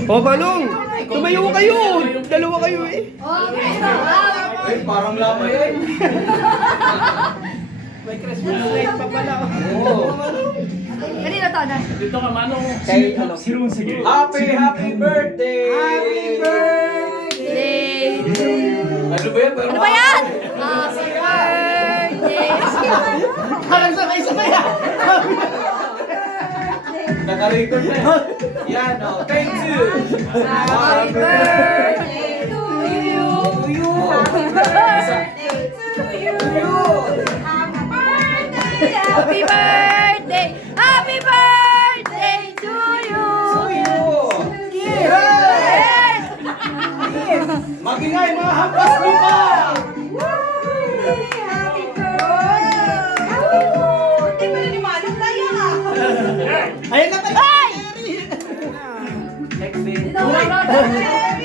O, Balong! Tumayo kayo! Dalawa kayo eh. Ay, parang lamay ay. May Christmas light pa pala. Kanina to, na. Dito ka, Manong. Kay, ano, 새로운 세계. Happy birthday! Happy Birthday to you. Ano ba yan? Ano ba yan? Happy birthday. Parang sabay-sabay ah! Naka-record na. Yan, oh. Thank you. Happy birthday to you. Happy birthday to you. Happy birthday. Happy birthday to you. Yes. Magingay mga hampas lupa! Happy birthday. Happy birthday. Wala ni Manong tayo ah. Ayun na pala! Ay! Next day. Dito,